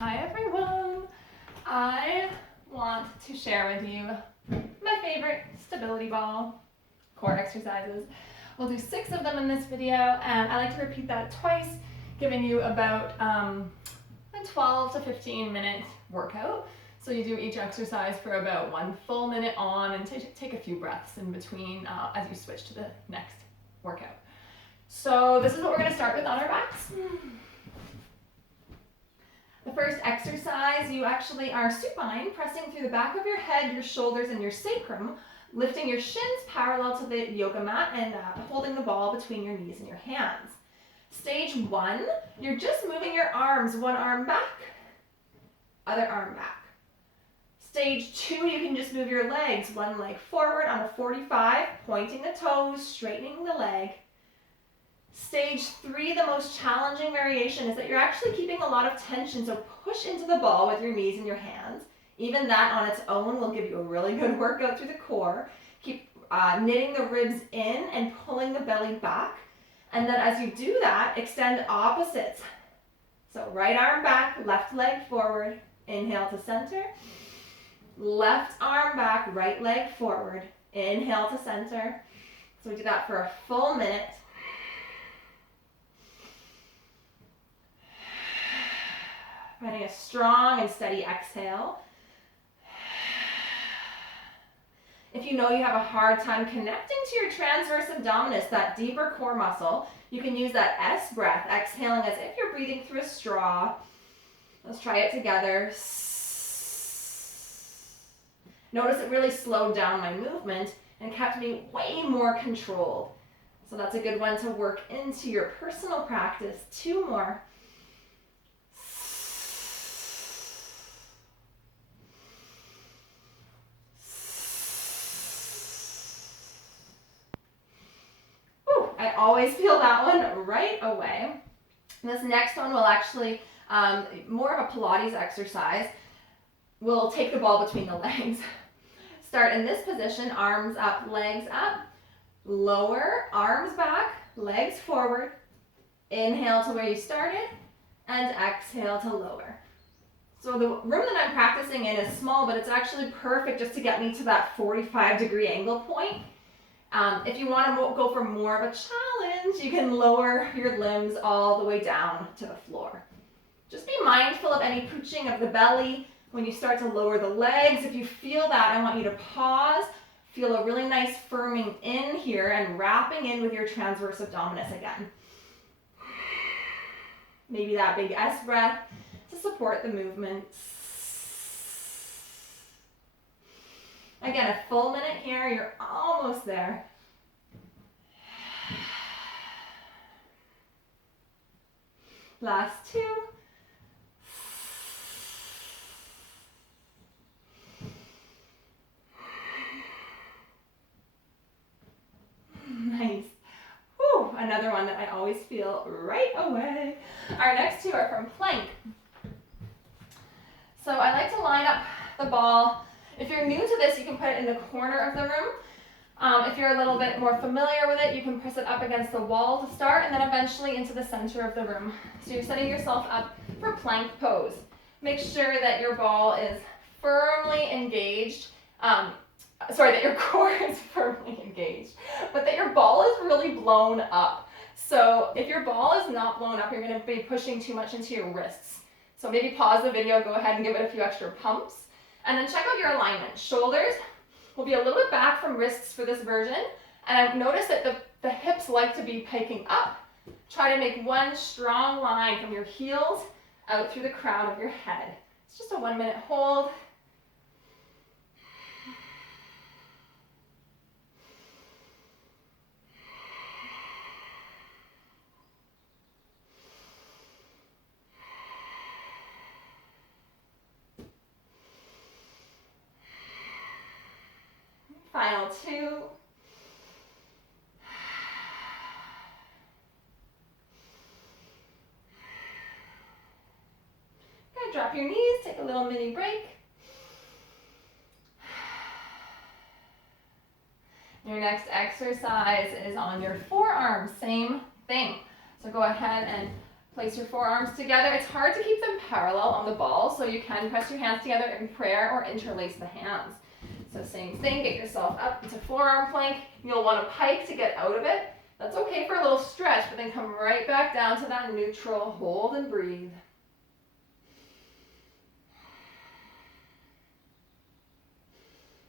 Hi everyone! I want to share with you my favorite stability ball core exercises. We'll do 6 of them in this video, and I like to repeat that twice, giving you about a 12 to 15 minute workout. So you do each exercise for about 1 full minute on and take a few breaths in between as you switch to the next workout. So this is what we're going to start with on our backs. The first exercise, you actually are supine, pressing through the back of your head, your shoulders, and your sacrum, lifting your shins parallel to the yoga mat and holding the ball between your knees and your hands. Stage 1, you're just moving your arms, one arm back, other arm back. Stage 2, you can just move your legs, one leg forward on a 45, pointing the toes, straightening the leg. Stage 3, the most challenging variation, is that you're actually keeping a lot of tension, so push into the ball with your knees and your hands. Even that on its own will give you a really good workout through the core. Keep knitting the ribs in and pulling the belly back. And then as you do that, extend opposites. So right arm back, left leg forward, inhale to center. Left arm back, right leg forward, inhale to center. So we do that for a full minute. Finding a strong and steady exhale. If you know you have a hard time connecting to your transverse abdominis, that deeper core muscle, you can use that S breath, exhaling as if you're breathing through a straw. Let's try it together. Notice it really slowed down my movement and kept me way more controlled. So that's a good one to work into your personal practice. 2 more. I always feel that one right away. This next one will actually, more of a Pilates exercise. We'll take the ball between the legs. Start in this position, arms up, legs up. Lower, arms back, legs forward. Inhale to where you started, and exhale to lower. So the room that I'm practicing in is small, but it's actually perfect just to get me to that 45-degree angle point. If you want to go for more of a challenge, you can lower your limbs all the way down to the floor. Just be mindful of any pooching of the belly when you start to lower the legs. If you feel that, I want you to pause, feel a really nice firming in here and wrapping in with your transverse abdominis again. Maybe that big S breath to support the movement. Again, a full minute here, you're almost there. Last 2. Nice. Whew, another one that I always feel right away. Our next 2 are from plank. So I like to line up the ball. If you're new to this, you can put it in the corner of the room. If you're a little bit more familiar with it, you can press it up against the wall to start and then eventually into the center of the room. So you're setting yourself up for plank pose. Make sure that your ball is firmly engaged. That your core is firmly engaged, but that your ball is really blown up. So if your ball is not blown up, you're going to be pushing too much into your wrists. So maybe pause the video, go ahead and give it a few extra pumps. And then check out your alignment. Shoulders will be a little bit back from wrists for this version. And I notice that the hips like to be piking up. Try to make one strong line from your heels out through the crown of your head. It's just a 1 minute hold. Final 2. Good, drop your knees, take a little mini break. Your next exercise is on your forearms, same thing. So go ahead and Place your forearms together. It's hard to keep them parallel on the ball, so you can press your hands together in prayer or interlace the hands. So same thing, get yourself up into forearm plank. You'll want to pike to get out of it. That's okay for a little stretch, but then come right back down to that neutral. Hold and breathe.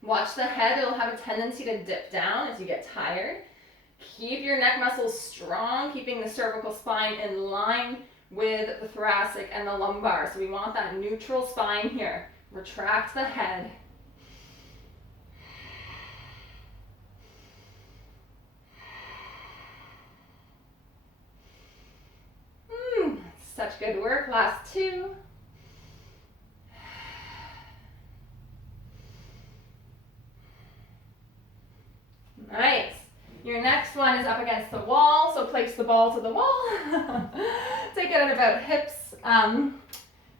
Watch the head. It'll have a tendency to dip down as you get tired. Keep your neck muscles strong, keeping the cervical spine in line with the thoracic and the lumbar. So we want that neutral spine here. Retract the head. Such good work. Last two. Nice. Your next one is up against the wall, so place the ball to the wall. Take it at about hips,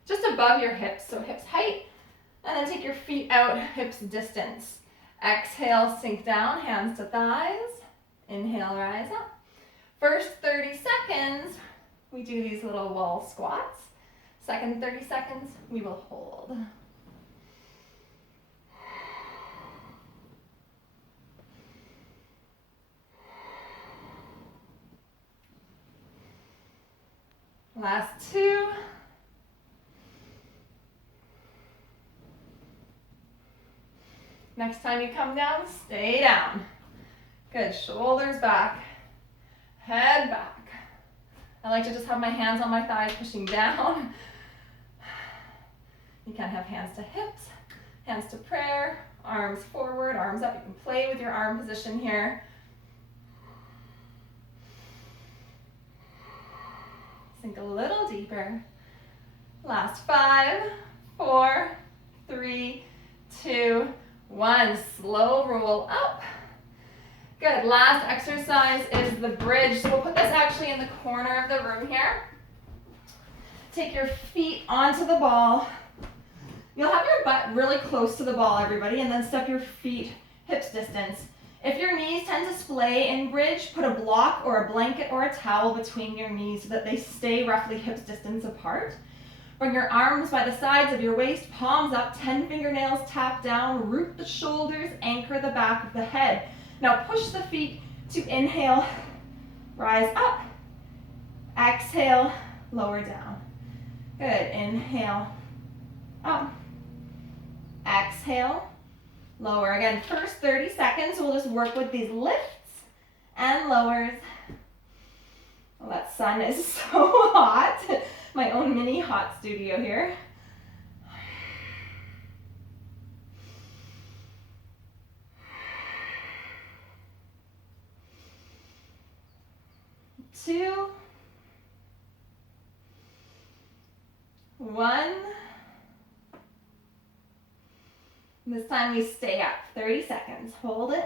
just above your hips, so hips height. And then take your feet out, hips distance. Exhale, sink down, hands to thighs. Inhale, rise up. First 30 seconds, we do these little wall squats. Second 30 seconds, we will hold. Last two. Next time you come down, stay down. Good, shoulders back, head back. I like to just have my hands on my thighs pushing down. You can have hands to hips, hands to prayer, arms forward, arms up. You can play with your arm position here. Sink a little deeper. Last 5, 4, 3, 2, 1. Slow roll up. Good. Last exercise is the bridge. So we'll put this actually in the corner of the room here. Take your feet onto the ball. You'll have your butt really close to the ball, everybody, and then step your feet hips distance. If your knees tend to splay in bridge, put a block or a blanket or a towel between your knees so that they stay roughly hips distance apart. Bring your arms by the sides of your waist, palms up, 10 fingernails tap down, root the shoulders, anchor the back of the head. Now push the feet to inhale, rise up. Exhale, lower down. Good, inhale, up. Exhale, lower. Again, first 30 seconds, we'll just work with these lifts and lowers. Well, that sun is so hot. My own mini hot studio here. 2, 1. This time we stay up 30 seconds. Hold it.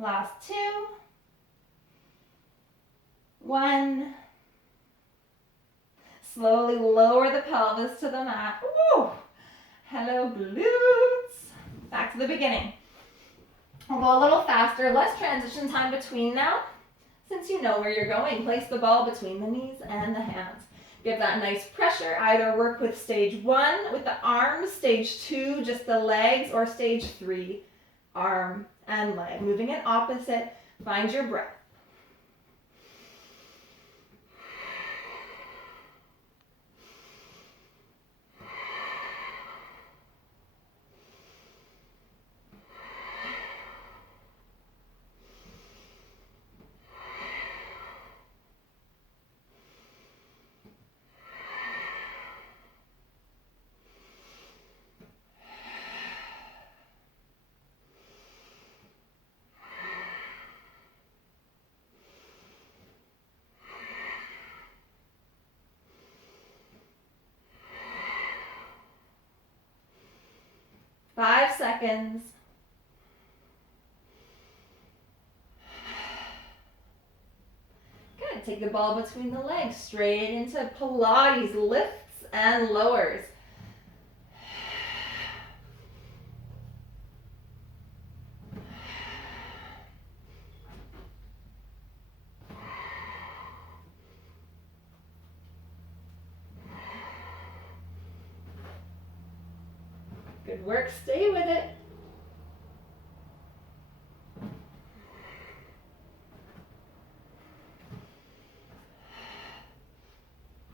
Last 2, 1. Slowly lower the pelvis to the mat. Woo! Hello, glutes. Back to the beginning. We'll go a little faster, less transition time between now. Since you know where you're going, place the ball between the knees and the hands. Give that nice pressure. Either work with stage 1 with the arms, stage 2 just the legs, or stage 3 arm and leg. Moving it opposite. Find your breath. Five seconds. might take the ball between the legs, straight into Pilates, lifts and lowers. Good work, stay with it.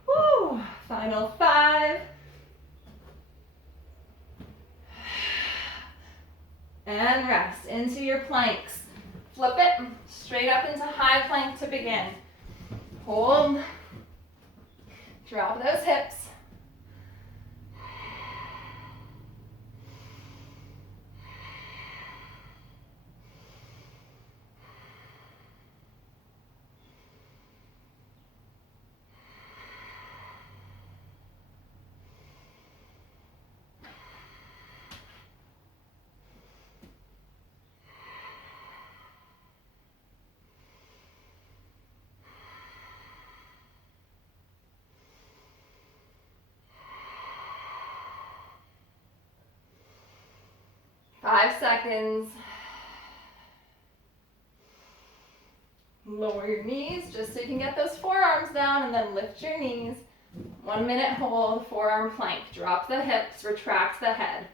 Woo, final 5. And rest into your planks. Flip it straight up into high plank to begin. Hold. Drop those hips. Five seconds. Lower your knees just so you can get those forearms down, and then lift your knees. 1 minute hold, forearm plank. Drop the hips, retract the head.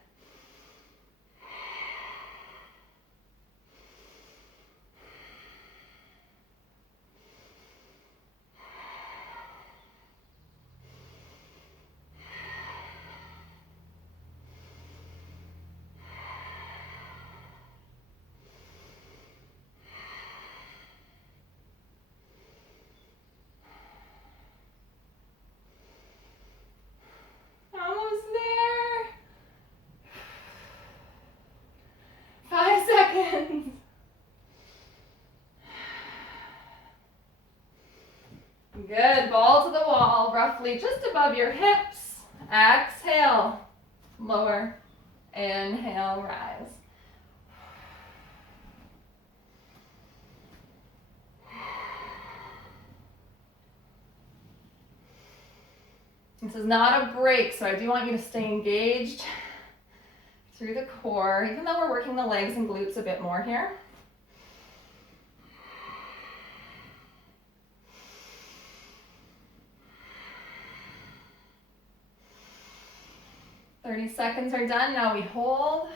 Almost there. 5 seconds. Good, ball to the wall, roughly just above your hips. Exhale, lower. Inhale, rise. This is not a break, so I do want you to stay engaged through the core, even though we're working the legs and glutes a bit more here. Thirty seconds are done. Now we hold.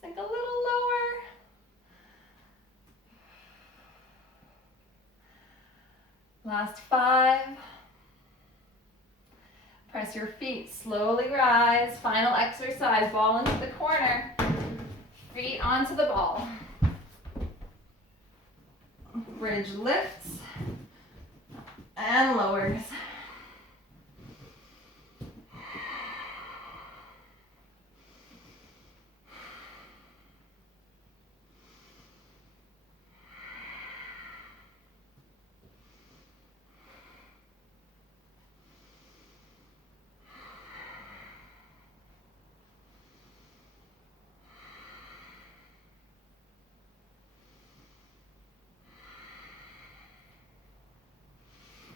Sink a little lower. Last 5. Press your feet, slowly rise. Final exercise, ball into the corner. Feet onto the ball. Bridge lifts and lowers.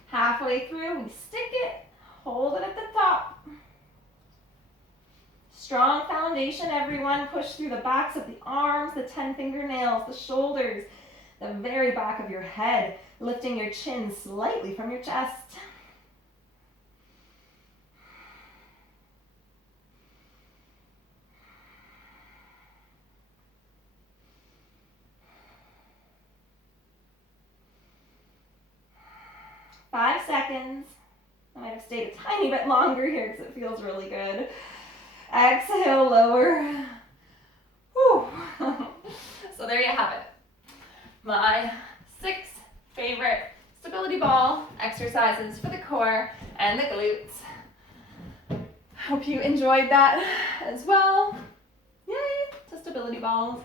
Halfway through, we stick it, hold it at the top. Strong foundation, everyone. Push through the backs of the arms, the 10 fingernails, the shoulders, the very back of your head, lifting your chin slightly from your chest. Five seconds. I might have stayed a tiny bit longer here because it feels really good. Exhale, lower. Whew. So there you have it. My 6 favorite stability ball exercises for the core and the glutes. Hope you enjoyed that as well. Yay, to stability balls.